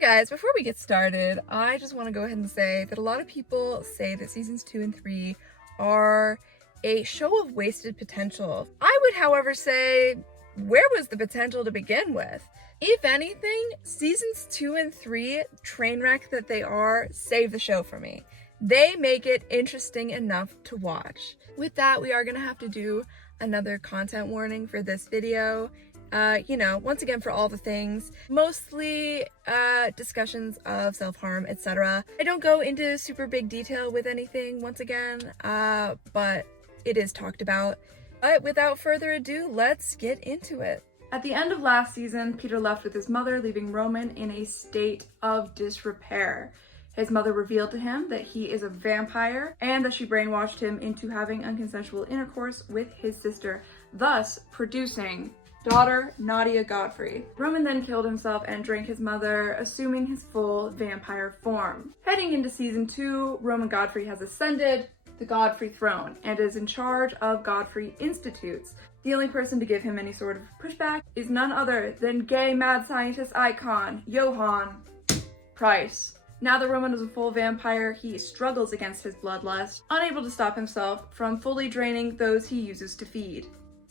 guys, before we get started, I just want to go ahead and say that a lot of people say that seasons 2 and 3 are a show of wasted potential. I would, however, say, where was the potential to begin with? If anything, seasons 2 and 3, train wreck that they are, save the show for me. They make it interesting enough to watch. With that, we are going to have to do another content warning for this video. Once again, for all the things, mostly discussions of self-harm, etc. I don't go into super big detail with anything, once again, but it is talked about. But without further ado, let's get into it. At the end of last season, Peter left with his mother, leaving Roman in a state of disrepair. His mother revealed to him that he is a vampire and that she brainwashed him into having unconsensual intercourse with his sister, thus producing daughter Nadia Godfrey. Roman then killed himself and drank his mother, assuming his full vampire form. Heading into season 2, Roman Godfrey has ascended the Godfrey throne and is in charge of Godfrey Institutes. The only person to give him any sort of pushback is none other than gay mad scientist icon, Johann Price. Now that Roman is a full vampire, he struggles against his bloodlust, unable to stop himself from fully draining those he uses to feed.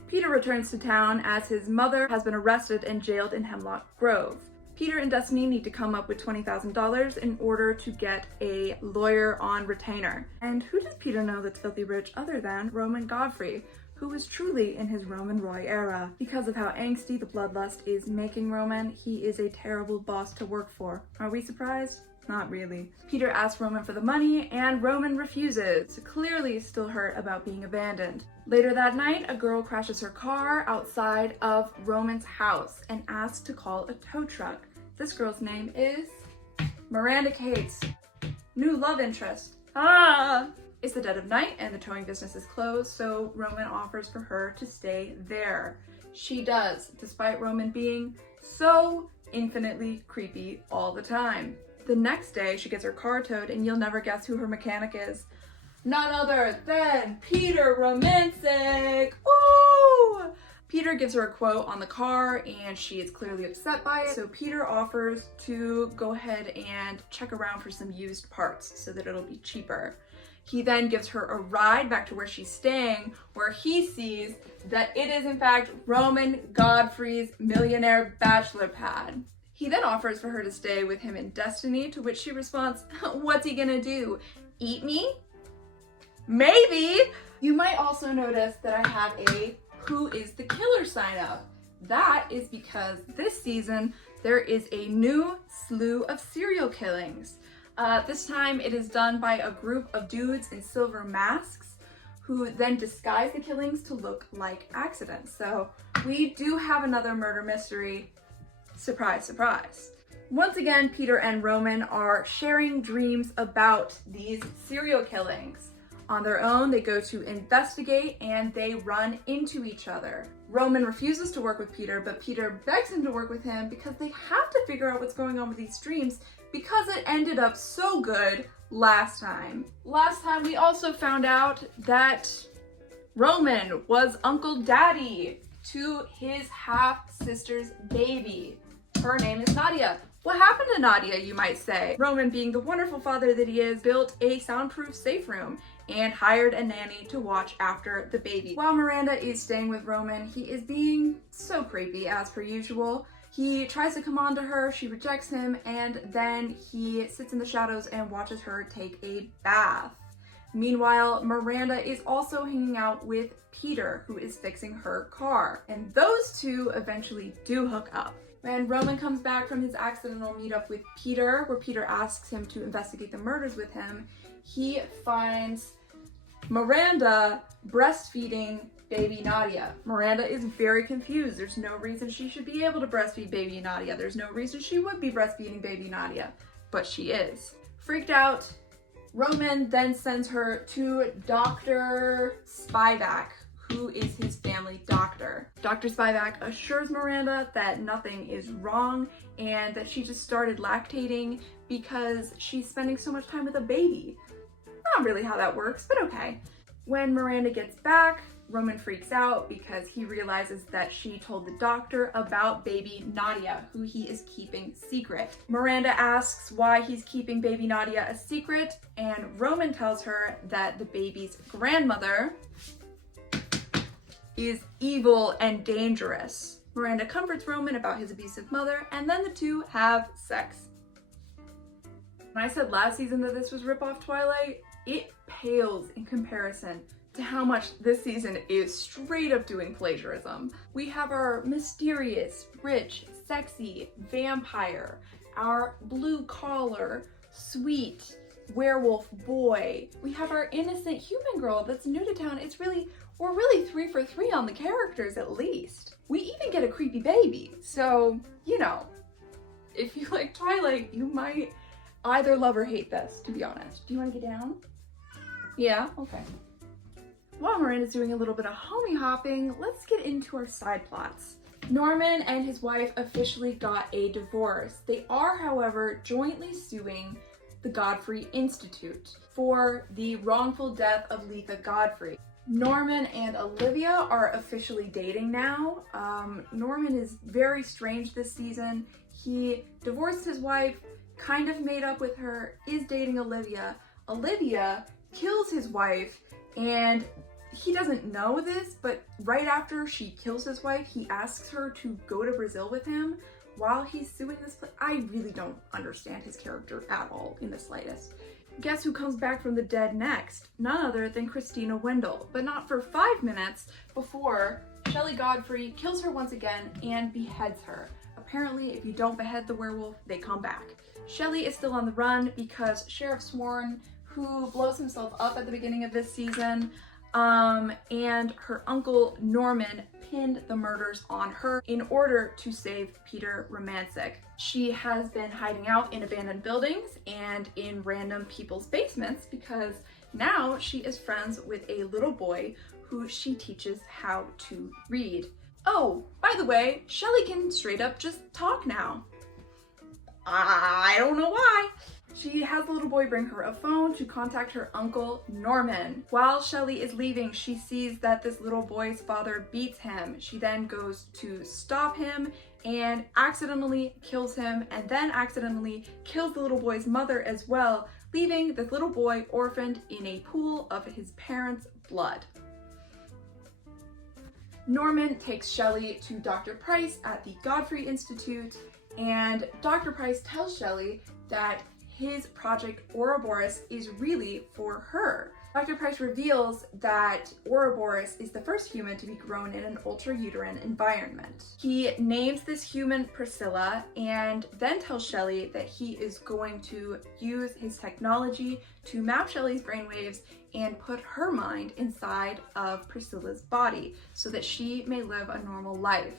Peter returns to town as his mother has been arrested and jailed in Hemlock Grove. Peter and Destiny need to come up with $20,000 in order to get a lawyer on retainer. And who does Peter know that's filthy rich other than Roman Godfrey, who is truly in his Roman Roy era? Because of how angsty the bloodlust is making Roman, he is a terrible boss to work for. Are we surprised? Not really. Peter asks Roman for the money, and Roman refuses, clearly still hurt about being abandoned. Later that night, a girl crashes her car outside of Roman's house and asks to call a tow truck. This girl's name is Miranda Cates, new love interest. It's the dead of night and the towing business is closed, so Roman offers for her to stay there. She does, despite Roman being so infinitely creepy all the time. The next day, she gets her car towed, and you'll never guess who her mechanic is. None other than Peter Romancic! Ooh! Peter gives her a quote on the car, and she is clearly upset by it, so Peter offers to go ahead and check around for some used parts so that it'll be cheaper. He then gives her a ride back to where she's staying, where he sees that it is in fact Roman Godfrey's millionaire bachelor pad. He then offers for her to stay with him in Destiny, to which she responds, "What's he gonna do? Eat me? Maybe!" You might also notice that I have a Who is the Killer sign up. That is because this season there is a new slew of serial killings. This time it is done by a group of dudes in silver masks who then disguise the killings to look like accidents. So we do have another murder mystery. Surprise, surprise. Once again, Peter and Roman are sharing dreams about these serial killings. On their own, they go to investigate and they run into each other. Roman refuses to work with Peter, but Peter begs him to work with him because they have to figure out what's going on with these dreams because it ended up so good last time. Last time, we also found out that Roman was Uncle Daddy to his half-sister's baby. Her name is Nadia. What happened to Nadia, you might say? Roman, being the wonderful father that he is, built a soundproof safe room and hired a nanny to watch after the baby. While Miranda is staying with Roman, he is being so creepy as per usual. He tries to come on to her, she rejects him, and then he sits in the shadows and watches her take a bath. Meanwhile, Miranda is also hanging out with Peter, who is fixing her car, and those two eventually do hook up. When Roman comes back from his accidental meetup with Peter, where Peter asks him to investigate the murders with him, he finds Miranda breastfeeding baby Nadia. Miranda is very confused. There's no reason she should be able to breastfeed baby Nadia. There's no reason she would be breastfeeding baby Nadia, but she is. Freaked out, Roman then sends her to Dr. Spivak, who is his family doctor. Dr. Spivak assures Miranda that nothing is wrong and that she just started lactating because she's spending so much time with a baby. Not really how that works, but okay. When Miranda gets back, Roman freaks out because he realizes that she told the doctor about baby Nadia, who he is keeping secret. Miranda asks why he's keeping baby Nadia a secret, and Roman tells her that the baby's grandmother is evil and dangerous. Miranda comforts Roman about his abusive mother, and then the two have sex. When I said last season that this was rip-off Twilight, it pales in comparison to how much this season is straight up doing plagiarism. We have our mysterious, rich, sexy vampire, our blue collar, sweet werewolf boy. We have our innocent human girl that's new to town. We're really 3 for 3 on the characters at least. We even get a creepy baby. So, you know, if you like Twilight, you might either love or hate this, to be honest. Do you want to get down? Yeah? Okay. While Miranda's doing a little bit of homie hopping, let's get into our side plots. Norman and his wife officially got a divorce. They are, however, jointly suing the Godfrey Institute for the wrongful death of Letha Godfrey. Norman and Olivia are officially dating now. Norman is very strange this season. He divorced his wife, kind of made up with her, is dating Olivia. Olivia kills his wife, and he doesn't know this, but right after she kills his wife, he asks her to go to Brazil with him while he's suing this place. I really don't understand his character at all in the slightest. Guess who comes back from the dead next? None other than Christina Wendell, but not for 5 minutes before Shelley Godfrey kills her once again and beheads her. Apparently, if you don't behead the werewolf, they come back. Shelley is still on the run because Sheriff Sworn, who blows himself up at the beginning of this season, and her uncle Norman pinned the murders on her in order to save Peter Romancic. She has been hiding out in abandoned buildings and in random people's basements because now she is friends with a little boy who she teaches how to read. Oh, by the way, Shelley can straight up just talk now. I don't know why. She has the little boy bring her a phone to contact her uncle Norman. While Shelley is leaving, she sees that this little boy's father beats him. She then goes to stop him and accidentally kills him, and then accidentally kills the little boy's mother as well, leaving this little boy orphaned in a pool of his parents' blood. Norman takes Shelley to Dr. Price at the Godfrey Institute, and Dr. Price tells Shelley that his project Ouroboros is really for her. Dr. Price reveals that Ouroboros is the first human to be grown in an ultrauterine environment. He names this human Priscilla and then tells Shelley that he is going to use his technology to map Shelley's brainwaves and put her mind inside of Priscilla's body so that she may live a normal life.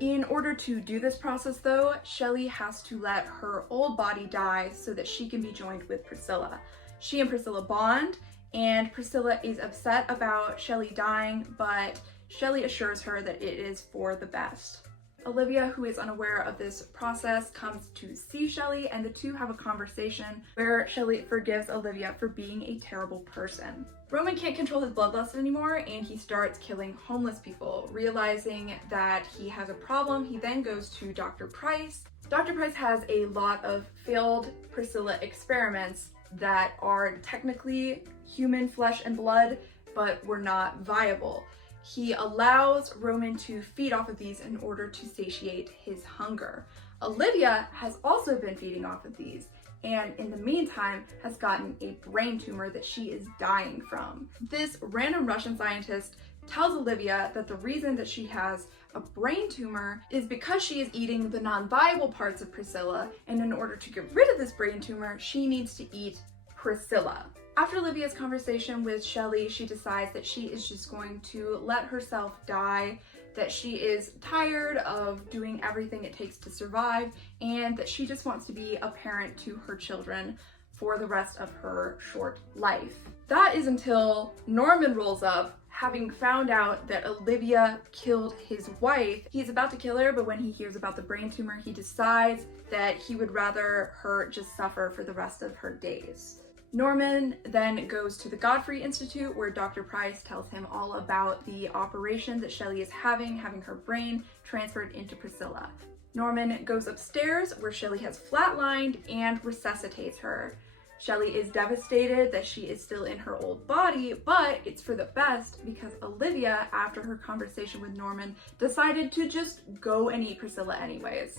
In order to do this process though, Shelley has to let her old body die so that she can be joined with Priscilla. She and Priscilla bond, and Priscilla is upset about Shelley dying, but Shelley assures her that it is for the best. Olivia, who is unaware of this process, comes to see Shelley, and the two have a conversation where Shelley forgives Olivia for being a terrible person. Roman can't control his bloodlust anymore, and he starts killing homeless people. Realizing that he has a problem, he then goes to Dr. Price. Dr. Price has a lot of failed Priscilla experiments that are technically human flesh and blood, but were not viable. He allows Roman to feed off of these in order to satiate his hunger. Olivia has also been feeding off of these, and in the meantime has gotten a brain tumor that she is dying from. This random Russian scientist tells Olivia that the reason that she has a brain tumor is because she is eating the non-viable parts of Priscilla, and in order to get rid of this brain tumor, she needs to eat Priscilla. After Olivia's conversation with Shelley, she decides that she is just going to let herself die, that she is tired of doing everything it takes to survive, and that she just wants to be a parent to her children for the rest of her short life. That is until Norman rolls up, having found out that Olivia killed his wife. He's about to kill her, but when he hears about the brain tumor, he decides that he would rather her just suffer for the rest of her days. Norman then goes to the Godfrey Institute, where Dr. Price tells him all about the operation that Shelley is having her brain transferred into Priscilla. Norman goes upstairs, where Shelley has flatlined, and resuscitates her. Shelley is devastated that she is still in her old body, but it's for the best because Olivia, after her conversation with Norman, decided to just go and eat Priscilla anyways.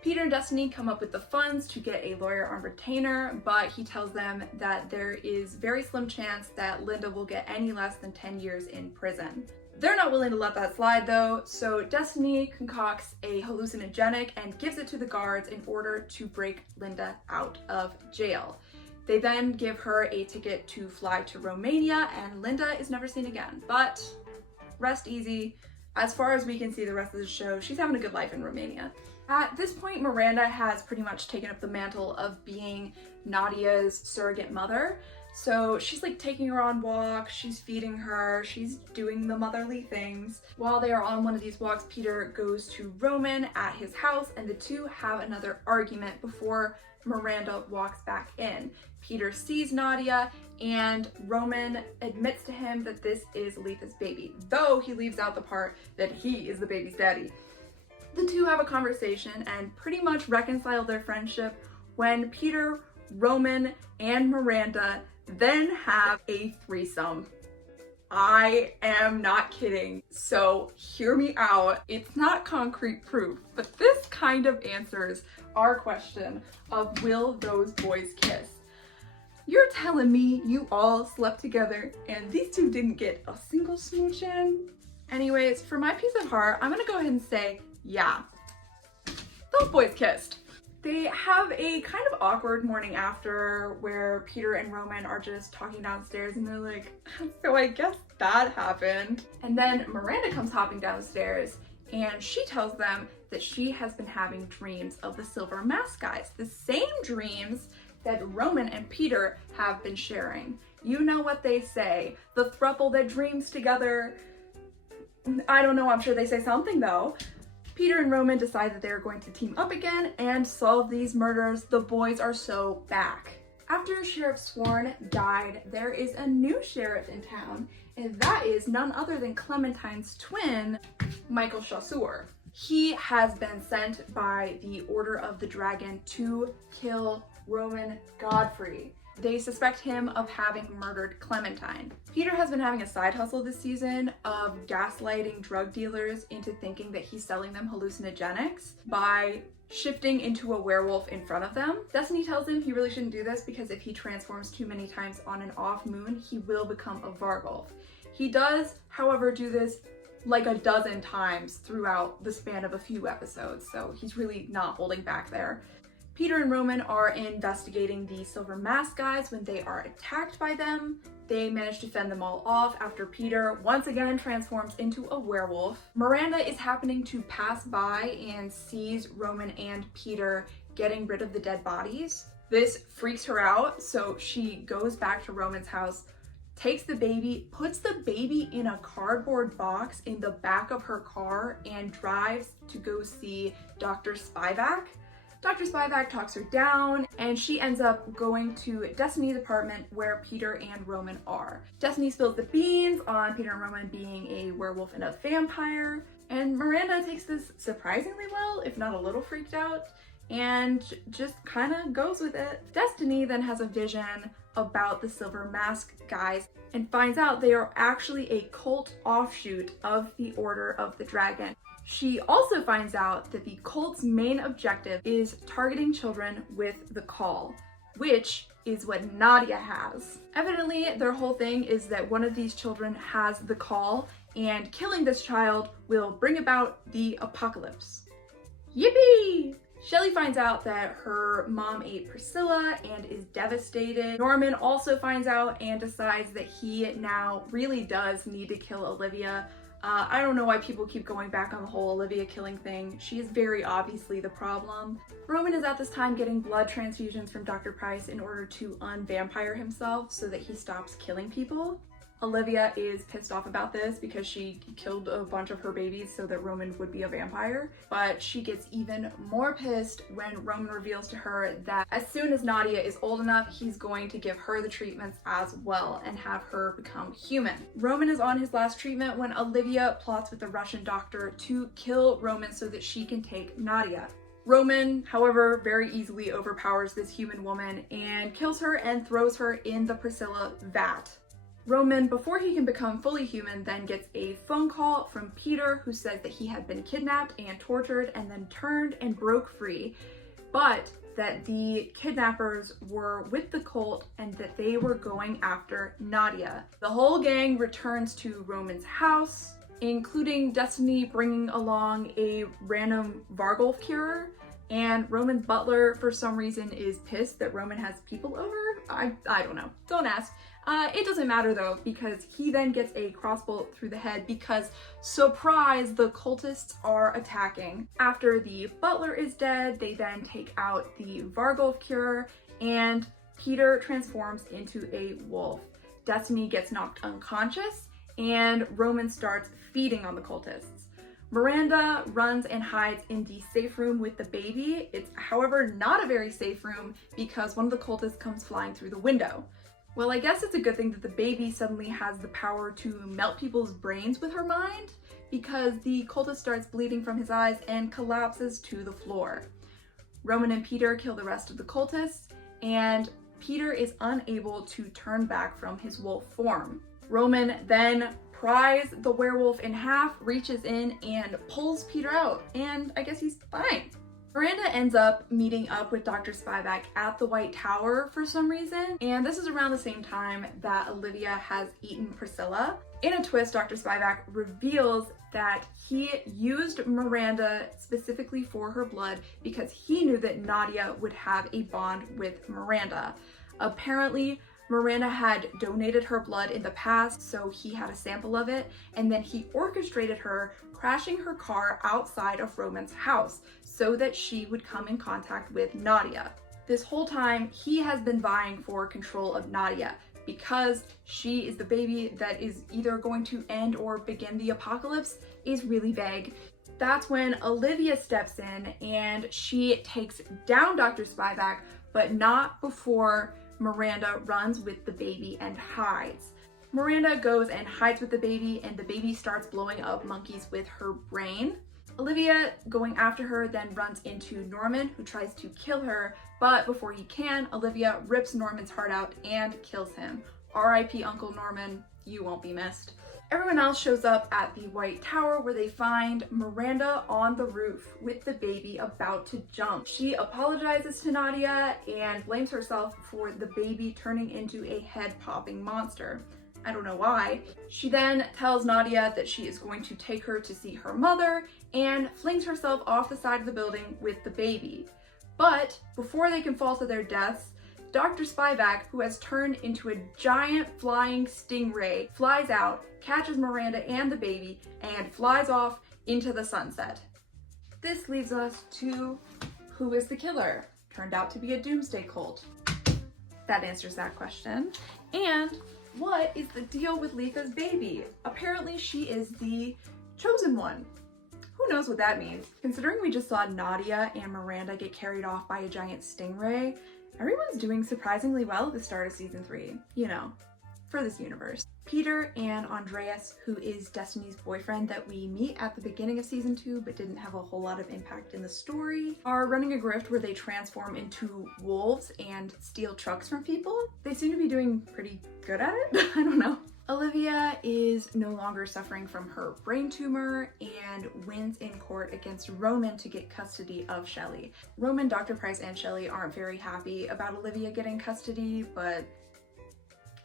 Peter and Destiny come up with the funds to get a lawyer on retainer, but he tells them that there is very slim chance that Linda will get any less than 10 years in prison. They're not willing to let that slide though, so Destiny concocts a hallucinogenic and gives it to the guards in order to break Linda out of jail. They then give her a ticket to fly to Romania, and Linda is never seen again. But rest easy. As far as we can see the rest of the show, she's having a good life in Romania. At this point, Miranda has pretty much taken up the mantle of being Nadia's surrogate mother. So she's like taking her on walks, she's feeding her, she's doing the motherly things. While they are on one of these walks, Peter goes to Roman at his house, and the two have another argument before Miranda walks back in. Peter sees Nadia, and Roman admits to him that this is Letha's baby, though he leaves out the part that he is the baby's daddy. The two have a conversation and pretty much reconcile their friendship when Peter, Roman, and Miranda then have a threesome. I am not kidding. So hear me out. It's not concrete proof, but this kind of answers our question of will those boys kiss? You're telling me you all slept together and these two didn't get a single smooch in? Anyways, for my piece of heart, I'm gonna go ahead and say, yeah, those boys kissed. They have a kind of awkward morning after where Peter and Roman are just talking downstairs and they're like, so I guess that happened. And then Miranda comes hopping downstairs and she tells them that she has been having dreams of the Silver Mask guys, the same dreams that Roman and Peter have been sharing. You know what they say, the throuple that dreams together. I don't know, I'm sure they say something though. Peter and Roman decide that they're going to team up again and solve these murders. The boys are so back. After Sheriff Sworn died, there is a new sheriff in town, and that is none other than Clementine's twin, Michael Chasseur. He has been sent by the Order of the Dragon to kill Roman Godfrey. They suspect him of having murdered Clementine. Peter has been having a side hustle this season of gaslighting drug dealers into thinking that he's selling them hallucinogenics by shifting into a werewolf in front of them. Destiny tells him he really shouldn't do this because if he transforms too many times on an off moon, he will become a Vargolf. He does, however, do this like a dozen times throughout the span of a few episodes, so he's really not holding back there. Peter and Roman are investigating the Silver Mask guys when they are attacked by them. They manage to fend them all off after Peter once again transforms into a werewolf. Miranda is happening to pass by and sees Roman and Peter getting rid of the dead bodies. This freaks her out, so she goes back to Roman's house, takes the baby, puts the baby in a cardboard box in the back of her car, and drives to go see Dr. Spivak. Dr. Spivak talks her down, and she ends up going to Destiny's apartment where Peter and Roman are. Destiny spills the beans on Peter and Roman being a werewolf and a vampire, and Miranda takes this surprisingly well, if not a little freaked out, and just kind of goes with it. Destiny then has a vision about the Silver Mask guys and finds out they are actually a cult offshoot of the Order of the Dragon. She also finds out that the cult's main objective is targeting children with the Call, which is what Nadia has. Evidently, their whole thing is that one of these children has the Call, and killing this child will bring about the apocalypse. Yippee! Shelley finds out that her mom ate Priscilla and is devastated. Norman also finds out and decides that he now really does need to kill Olivia. I don't know why people keep going back on the whole Olivia killing thing. She is very obviously the problem. Roman is at this time getting blood transfusions from Dr. Price in order to unvampire himself so that he stops killing people. Olivia is pissed off about this because she killed a bunch of her babies so that Roman would be a vampire, but she gets even more pissed when Roman reveals to her that as soon as Nadia is old enough, he's going to give her the treatments as well and have her become human. Roman is on his last treatment when Olivia plots with the Russian doctor to kill Roman so that she can take Nadia. Roman, however, very easily overpowers this human woman and kills her and throws her in the Priscilla vat. Roman, before he can become fully human, then gets a phone call from Peter who says that he had been kidnapped and tortured and then turned and broke free, but that the kidnappers were with the cult and that they were going after Nadia. The whole gang returns to Roman's house, including Destiny bringing along a random Vargolf curer, and Roman's butler for some reason is pissed that Roman has people over. I don't know, don't ask. It doesn't matter though, because he then gets a crossbow through the head because, surprise, the cultists are attacking. After the butler is dead, they then take out the Vargolf curer and Peter transforms into a wolf. Destiny gets knocked unconscious and Roman starts feeding on the cultists. Miranda runs and hides in the safe room with the baby. It's, however, not a very safe room because one of the cultists comes flying through the window. Well, I guess it's a good thing that the baby suddenly has the power to melt people's brains with her mind, because the cultist starts bleeding from his eyes and collapses to the floor. Roman and Peter kill the rest of the cultists, and Peter is unable to turn back from his wolf form. Roman then pries the werewolf in half, reaches in, and pulls Peter out, and I guess he's fine. Miranda ends up meeting up with Dr. Spivak at the White Tower for some reason, and this is around the same time that Olivia has eaten Priscilla. In a twist, Dr. Spivak reveals that he used Miranda specifically for her blood because he knew that Nadia would have a bond with Miranda. Apparently, Miranda had donated her blood in the past, so he had a sample of it, and then he orchestrated her crashing her car outside of Roman's house so that she would come in contact with Nadia. This whole time, he has been vying for control of Nadia because she is the baby that is either going to end or begin the apocalypse is really vague. That's when Olivia steps in and she takes down Dr. Spivak, but not before Miranda runs with the baby and hides. Miranda goes and hides with the baby, and the baby starts blowing up monkeys with her brain. Olivia, going after her, then runs into Norman, who tries to kill her, but before he can, Olivia rips Norman's heart out and kills him. R.I.P. Uncle Norman, you won't be missed. Everyone else shows up at the White Tower where they find Miranda on the roof with the baby about to jump. She apologizes to Nadia and blames herself for the baby turning into a head-popping monster. I don't know why. She then tells Nadia that she is going to take her to see her mother and flings herself off the side of the building with the baby. But before they can fall to their deaths, Dr. Spivak, who has turned into a giant flying stingray, flies out, catches Miranda and the baby, and flies off into the sunset. This leaves us to who is the killer? Turned out to be a doomsday cult. That answers that question. And what is the deal with Letha's baby? Apparently she is the chosen one. Who knows what that means? Considering we just saw Nadia and Miranda get carried off by a giant stingray, everyone's doing surprisingly well at the start of season 3, you know, for this universe. Peter and Andreas, who is Destiny's boyfriend that we meet at the beginning of season 2 but didn't have a whole lot of impact in the story, are running a grift where they transform into wolves and steal trucks from people. They seem to be doing pretty good at it. I don't know. Olivia is no longer suffering from her brain tumor and wins in court against Roman to get custody of Shelley. Roman, Dr. Price, and Shelley aren't very happy about Olivia getting custody, but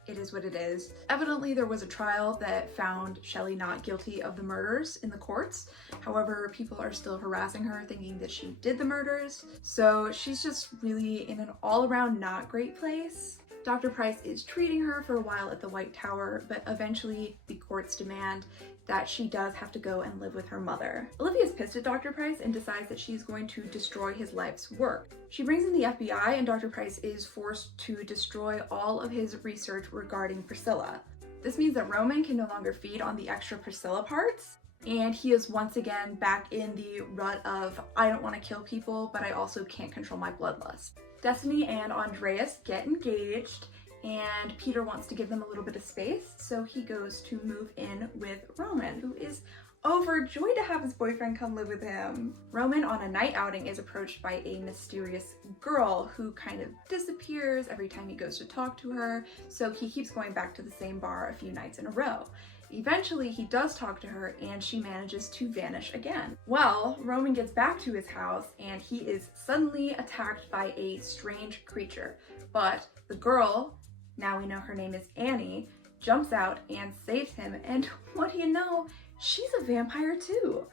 it is what it is. Evidently, there was a trial that found Shelley not guilty of the murders in the courts. However, people are still harassing her, thinking that she did the murders. So she's just really in an all-around not great place. Dr. Price is treating her for a while at the White Tower, but eventually the courts demand that she does have to go and live with her mother. Olivia's pissed at Dr. Price and decides that she's going to destroy his life's work. She brings in the FBI and Dr. Price is forced to destroy all of his research regarding Priscilla. This means that Roman can no longer feed on the extra Priscilla parts, and he is once again back in the rut of, I don't want to kill people, but I also can't control my bloodlust. Destiny and Andreas get engaged, and Peter wants to give them a little bit of space, so he goes to move in with Roman, who is overjoyed to have his boyfriend come live with him. Roman on a night outing is approached by a mysterious girl who kind of disappears every time he goes to talk to her, so he keeps going back to the same bar a few nights in a row. Eventually, he does talk to her and she manages to vanish again. Well, Roman gets back to his house and he is suddenly attacked by a strange creature. But the girl, now we know her name is Annie, jumps out and saves him, and what do you know? She's a vampire too.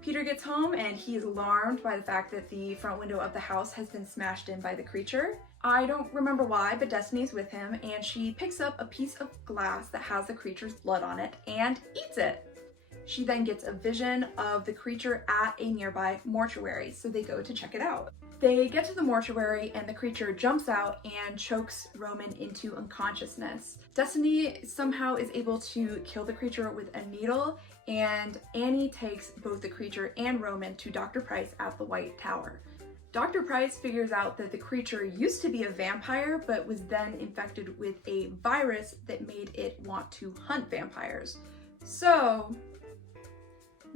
Peter gets home and he is alarmed by the fact that the front window of the house has been smashed in by the creature. I don't remember why, but Destiny's with him and she picks up a piece of glass that has the creature's blood on it and eats it. She then gets a vision of the creature at a nearby mortuary, so they go to check it out. They get to the mortuary and the creature jumps out and chokes Roman into unconsciousness. Destiny somehow is able to kill the creature with a needle, and Annie takes both the creature and Roman to Dr. Price at the White Tower. Dr. Price figures out that the creature used to be a vampire, but was then infected with a virus that made it want to hunt vampires. So,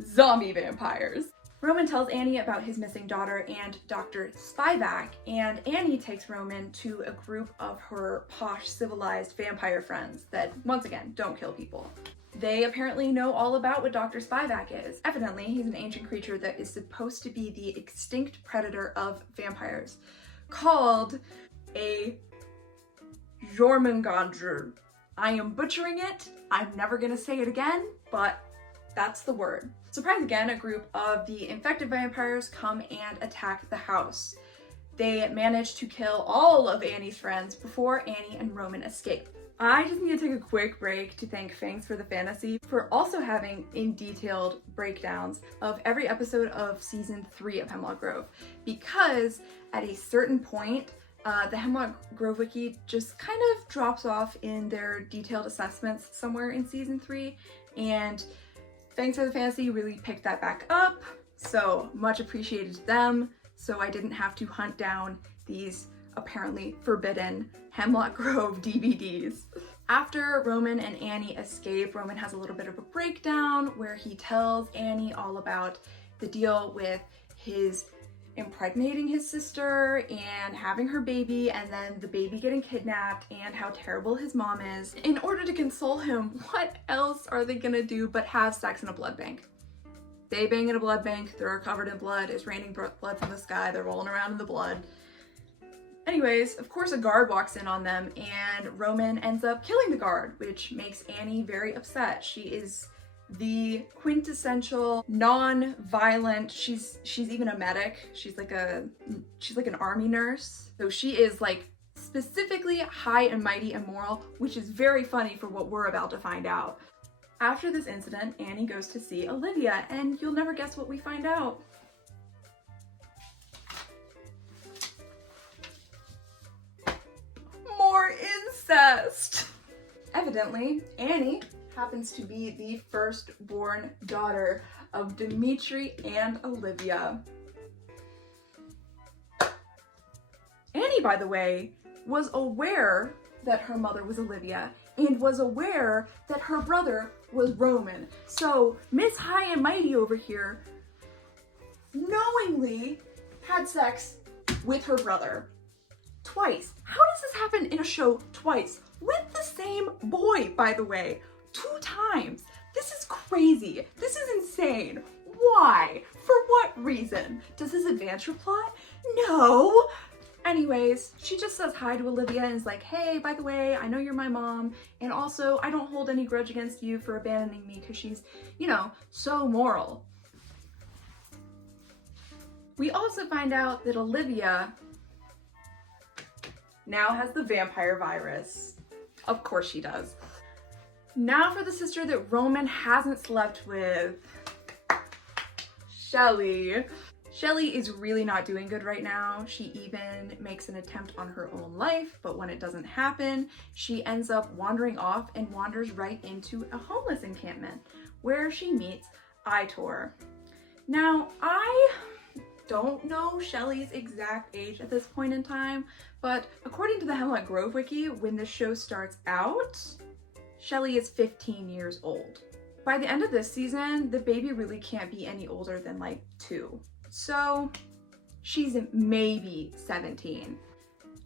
zombie vampires. Roman tells Annie about his missing daughter and Dr. Spivak, and Annie takes Roman to a group of her posh, civilized vampire friends that, once again, don't kill people. They apparently know all about what Dr. Spivak is. Evidently, he's an ancient creature that is supposed to be the extinct predator of vampires, called a Jormungandr. I am butchering it. I'm never gonna say it again, but that's the word. Surprise again, a group of the infected vampires come and attack the house. They manage to kill all of Annie's friends before Annie and Roman escape. I just need to take a quick break to thank Fangs for the Fantasy for also having in detailed breakdowns of every episode of season 3 of Hemlock Grove, because at a certain point, the Hemlock Grove wiki just kind of drops off in their detailed assessments somewhere in season 3, and Fangs for the Fantasy really picked that back up, so much appreciated to them, so I didn't have to hunt down these apparently forbidden Hemlock Grove DVDs. After Roman and Annie escape, Roman has a little bit of a breakdown where he tells Annie all about the deal with his impregnating his sister and having her baby, and then the baby getting kidnapped, and how terrible his mom is. In order to console him, what else are they gonna do but have sex in a blood bank? They bang in a blood bank, they're covered in blood, it's raining blood from the sky, they're rolling around in the blood. Anyways, of course a guard walks in on them and Roman ends up killing the guard, which makes Annie very upset. She is the quintessential non-violent, she's even a medic. She's like an army nurse. So she is like specifically high and mighty and moral, which is very funny for what we're about to find out. After this incident, Annie goes to see Olivia, and you'll never guess what we find out. More incest! Evidently, Annie happens to be the firstborn daughter of Dimitri and Olivia. Annie, by the way, was aware that her mother was Olivia and was aware that her brother was Roman. So Miss High and Mighty over here knowingly had sex with her brother. Twice. How does this happen in a show twice? With the same boy, by the way. 2 times. This is crazy. This is insane. Why? For what reason? Does this advance your plot? No. Anyways, she just says hi to Olivia and is like, hey, by the way, I know you're my mom, and also I don't hold any grudge against you for abandoning me because she's, you know, so moral. We also find out that Olivia now has the vampire virus. Of course she does. Now for the sister that Roman hasn't slept with, Shelley. Shelley is really not doing good right now. She even makes an attempt on her own life, but when it doesn't happen, she ends up wandering off and wanders right into a homeless encampment where she meets Itor. Now, I don't know Shelley's exact age at this point in time, but according to the Hemlock Grove wiki, when the show starts out, Shelley is 15 years old. By the end of this season, the baby really can't be any older than like 2. So she's maybe 17.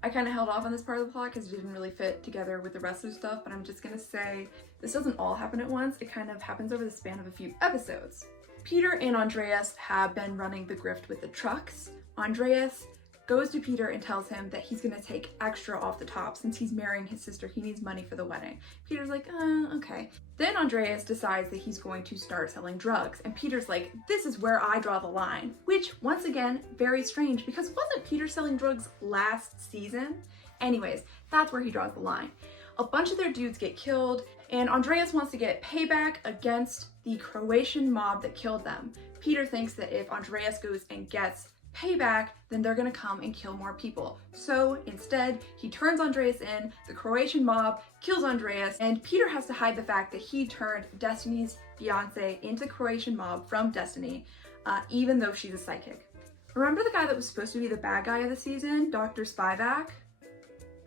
I kind of held off on this part of the plot because it didn't really fit together with the rest of the stuff, but I'm just gonna say this doesn't all happen at once. It kind of happens over the span of a few episodes. Peter and Andreas have been running the grift with the trucks. Andreas goes to Peter and tells him that he's gonna take extra off the top since he's marrying his sister. He needs money for the wedding. Peter's like, okay. Then Andreas decides that he's going to start selling drugs, and Peter's like, this is where I draw the line, which once again, very strange because wasn't Peter selling drugs last season? Anyways, that's where he draws the line. A bunch of their dudes get killed, and Andreas wants to get payback against the Croatian mob that killed them. Peter thinks that if Andreas goes and gets payback, then they're gonna come and kill more people. So instead, he turns Andreas in, the Croatian mob kills Andreas, and Peter has to hide the fact that he turned Destiny's fiance into Croatian mob from Destiny, even though she's a psychic. Remember the guy that was supposed to be the bad guy of the season, Dr. Spivak?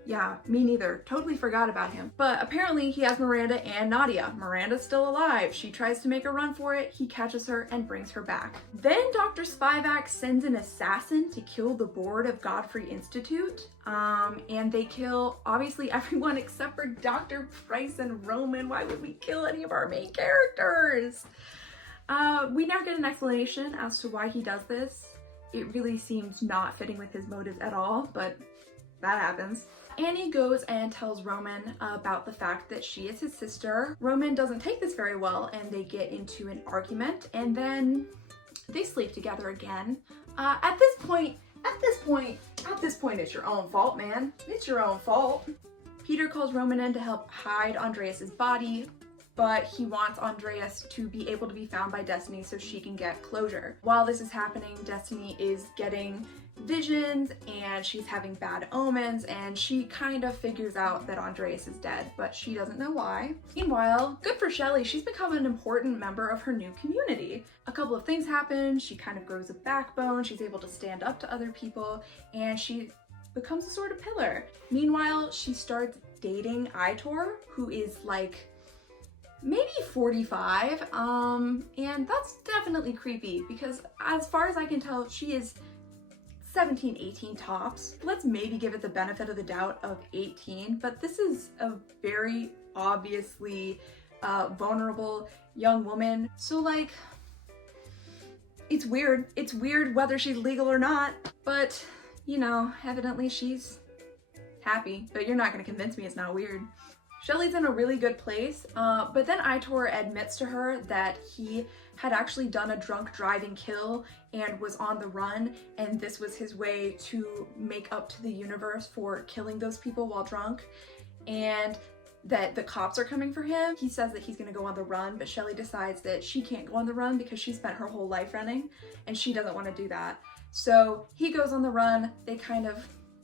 Yeah, me neither. Totally forgot about him. But apparently he has Miranda and Nadia. Miranda's still alive. She tries to make a run for it. He catches her and brings her back. Then Dr. Spivak sends an assassin to kill the board of Godfrey Institute. And they kill obviously everyone except for Dr. Price and Roman. Why would we kill any of our main characters? We never get an explanation as to why he does this. It really seems not fitting with his motives at all, but that happens. Annie goes and tells Roman about the fact that she is his sister. Roman doesn't take this very well and they get into an argument and then they sleep together again. At this point, it's your own fault, man. It's your own fault. Peter calls Roman in to help hide Andreas's body, but he wants Andreas to be able to be found by Destiny so she can get closure. While this is happening, Destiny is getting visions and she's having bad omens and she kind of figures out that Andreas is dead, but she doesn't know why. Meanwhile, good for Shelley, she's become an important member of her new community. A couple of things happen, she kind of grows a backbone, she's able to stand up to other people, and she becomes a sort of pillar. Meanwhile, she starts dating Itor, who is like maybe 45, and that's definitely creepy because as far as I can tell, she is 17, 18 tops. Let's maybe give it the benefit of the doubt of 18, but this is a very obviously vulnerable young woman. So like, it's weird. It's weird whether she's legal or not, but you know, evidently she's happy, but you're not gonna convince me it's not weird. Shelley's in a really good place, but then Itor admits to her that he had actually done a drunk driving kill and was on the run, and this was his way to make up to the universe for killing those people while drunk, and that the cops are coming for him. He says that he's gonna go on the run, but Shelley decides that she can't go on the run because she spent her whole life running, and she doesn't want to do that. So he goes on the run, they kind of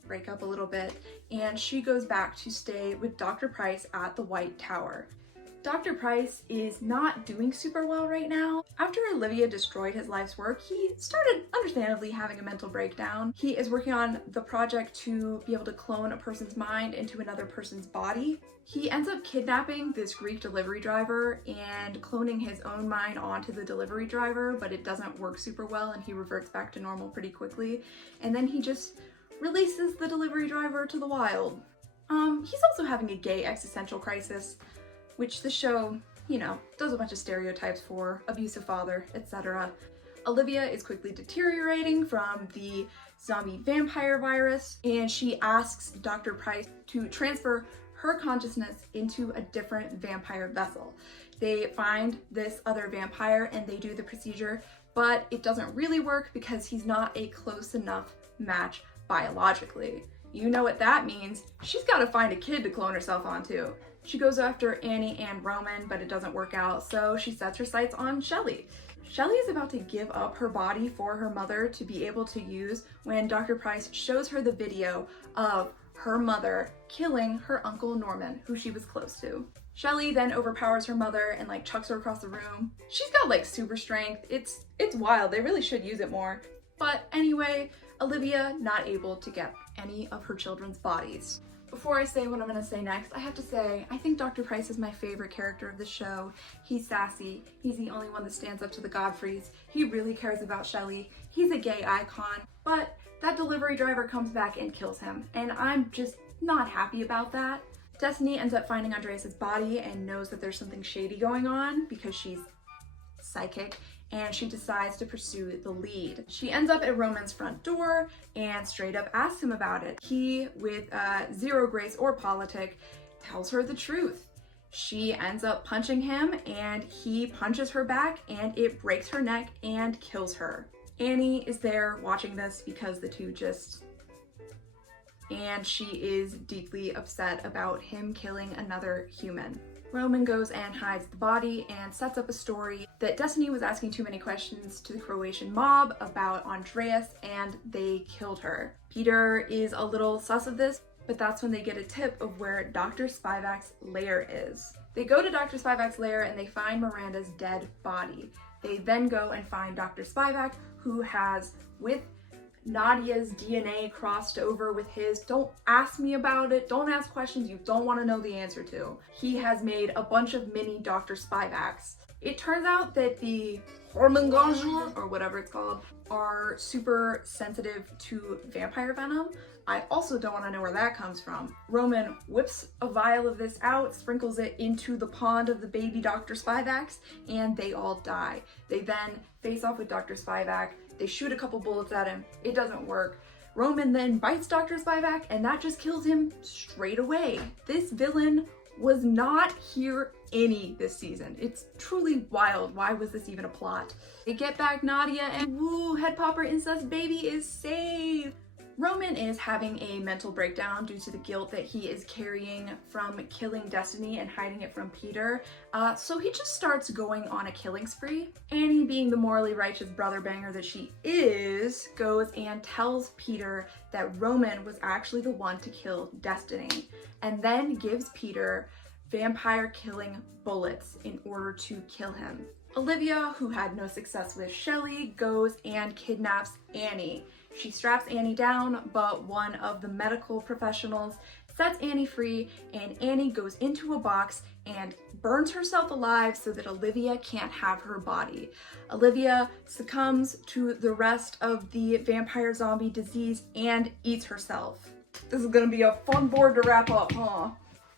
break up a little bit, and she goes back to stay with Dr. Price at the White Tower. Dr. Price is not doing super well right now. After Olivia destroyed his life's work, he started understandably having a mental breakdown. He is working on the project to be able to clone a person's mind into another person's body. He ends up kidnapping this Greek delivery driver and cloning his own mind onto the delivery driver, but it doesn't work super well and he reverts back to normal pretty quickly. And then he just releases the delivery driver to the wild. He's also having a gay existential crisis, which the show, you know, does a bunch of stereotypes for: abusive father, etc. Olivia is quickly deteriorating from the zombie vampire virus, and she asks Dr. Price to transfer her consciousness into a different vampire vessel. They find this other vampire and they do the procedure, but it doesn't really work because he's not a close enough match biologically. You know what that means. She's got to find a kid to clone herself onto. She goes after Annie and Roman, but it doesn't work out, so she sets her sights on Shelley. Shelley is about to give up her body for her mother to be able to use when Dr. Price shows her the video of her mother killing her Uncle Norman, who she was close to. Shelley then overpowers her mother and like chucks her across the room. She's got like super strength. It's wild. They really should use it more. But anyway, Olivia not able to get any of her children's bodies. Before I say what I'm gonna say next, I have to say, I think Dr. Price is my favorite character of the show. He's sassy. He's the only one that stands up to the Godfreys. He really cares about Shelley. He's a gay icon, but that delivery driver comes back and kills him, and I'm just not happy about that. Destiny ends up finding Andreas's body and knows that there's something shady going on because she's psychic, and she decides to pursue the lead. She ends up at Roman's front door and straight up asks him about it. He, with zero grace or politic, tells her the truth. She ends up punching him and he punches her back and it breaks her neck and kills her. Annie is there watching this because the two and she is deeply upset about him killing another human. Roman goes and hides the body and sets up a story that Destiny was asking too many questions to the Croatian mob about Andreas and they killed her. Peter is a little sus of this, but that's when they get a tip of where Dr. Spivak's lair is. They go to Dr. Spivak's lair and they find Miranda's dead body. They then go and find Dr. Spivak, who has, with Nadia's DNA crossed over with his. Don't ask me about it. Don't ask questions you don't want to know the answer to. He has made a bunch of mini Dr. Spivaks. It turns out that the Hormungangel, or whatever it's called, are super sensitive to vampire venom. I also don't want to know where that comes from. Roman whips a vial of this out, sprinkles it into the pond of the baby Dr. Spivaks, and they all die. They then face off with Dr. Spivak. They shoot a couple bullets at him. It doesn't work. Roman then bites Dr. Spivak, and that just kills him straight away. This villain was not here any this season. It's truly wild. Why was this even a plot? They get back Nadia, and woo, head popper incest baby is saved. Roman is having a mental breakdown due to the guilt that he is carrying from killing Destiny and hiding it from Peter, so he just starts going on a killing spree. Annie, being the morally righteous brother banger that she is, goes and tells Peter that Roman was actually the one to kill Destiny, and then gives Peter vampire killing bullets in order to kill him. Olivia, who had no success with Shelley, goes and kidnaps Annie. She straps Annie down, but one of the medical professionals sets Annie free, and Annie goes into a box and burns herself alive so that Olivia can't have her body. Olivia succumbs to the rest of the vampire zombie disease and eats herself. This is gonna be a fun board to wrap up, huh?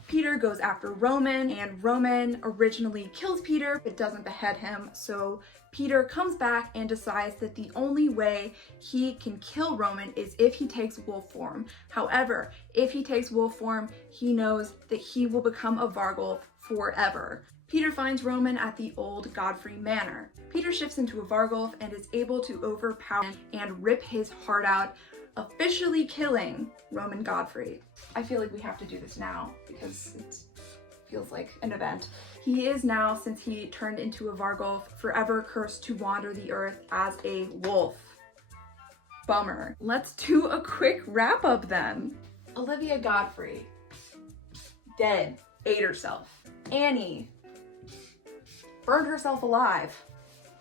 Peter goes after Roman, and Roman originally kills Peter but doesn't behead him, so Peter comes back and decides that the only way he can kill Roman is if he takes wolf form. However, if he takes wolf form, he knows that he will become a Vargulf forever. Peter finds Roman at the old Godfrey Manor. Peter shifts into a Vargulf and is able to overpower and rip his heart out, officially killing Roman Godfrey. I feel like we have to do this now because it feels like an event. He is now, since he turned into a Vargulf, forever cursed to wander the earth as a wolf. Bummer. Let's do a quick wrap up then. Olivia Godfrey, dead, ate herself. Annie, burned herself alive.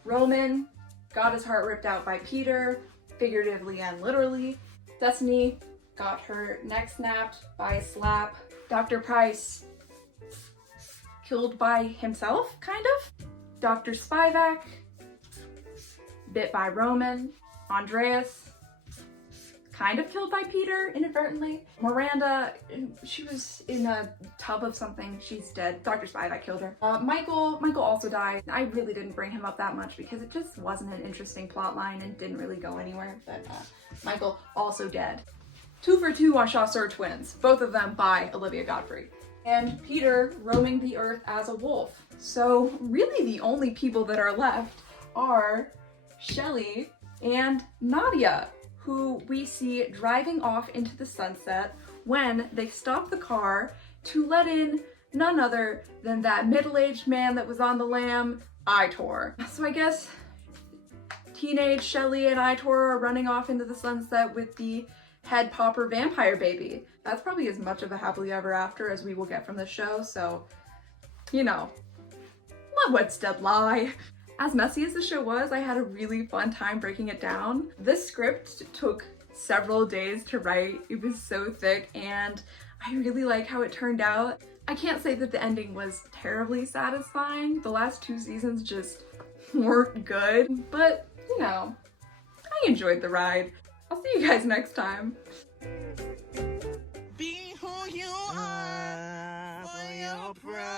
Roman got his heart ripped out by Peter, figuratively and literally. Destiny got her neck snapped by a slap. Dr. Price killed by himself, kind of. Dr. Spivak bit by Roman. Andreas kind of killed by Peter inadvertently. Miranda, she was in a tub of something. She's dead. Dr. Spivak killed her. Michael also died. I really didn't bring him up that much because it just wasn't an interesting plot line and didn't really go anywhere, but Michael also dead. 2 for 2 on Chaucer twins, both of them by Olivia Godfrey. And Peter roaming the earth as a wolf. So really the only people that are left are Shelley and Nadia, who we see driving off into the sunset when they stop the car to let in none other than that middle-aged man that was on the lam, Aitor. So I guess teenage Shelley and Itor are running off into the sunset with the head popper vampire baby. That's probably as much of a happily ever after as we will get from the show, so, you know, let what's dead lie. As messy as the show was, I had a really fun time breaking it down. This script took several days to write. It was so thick, and I really like how it turned out. I can't say that the ending was terribly satisfying. The last 2 seasons just weren't good, but you know, I enjoyed the ride. I'll see you guys next time. Be who you are for your pride.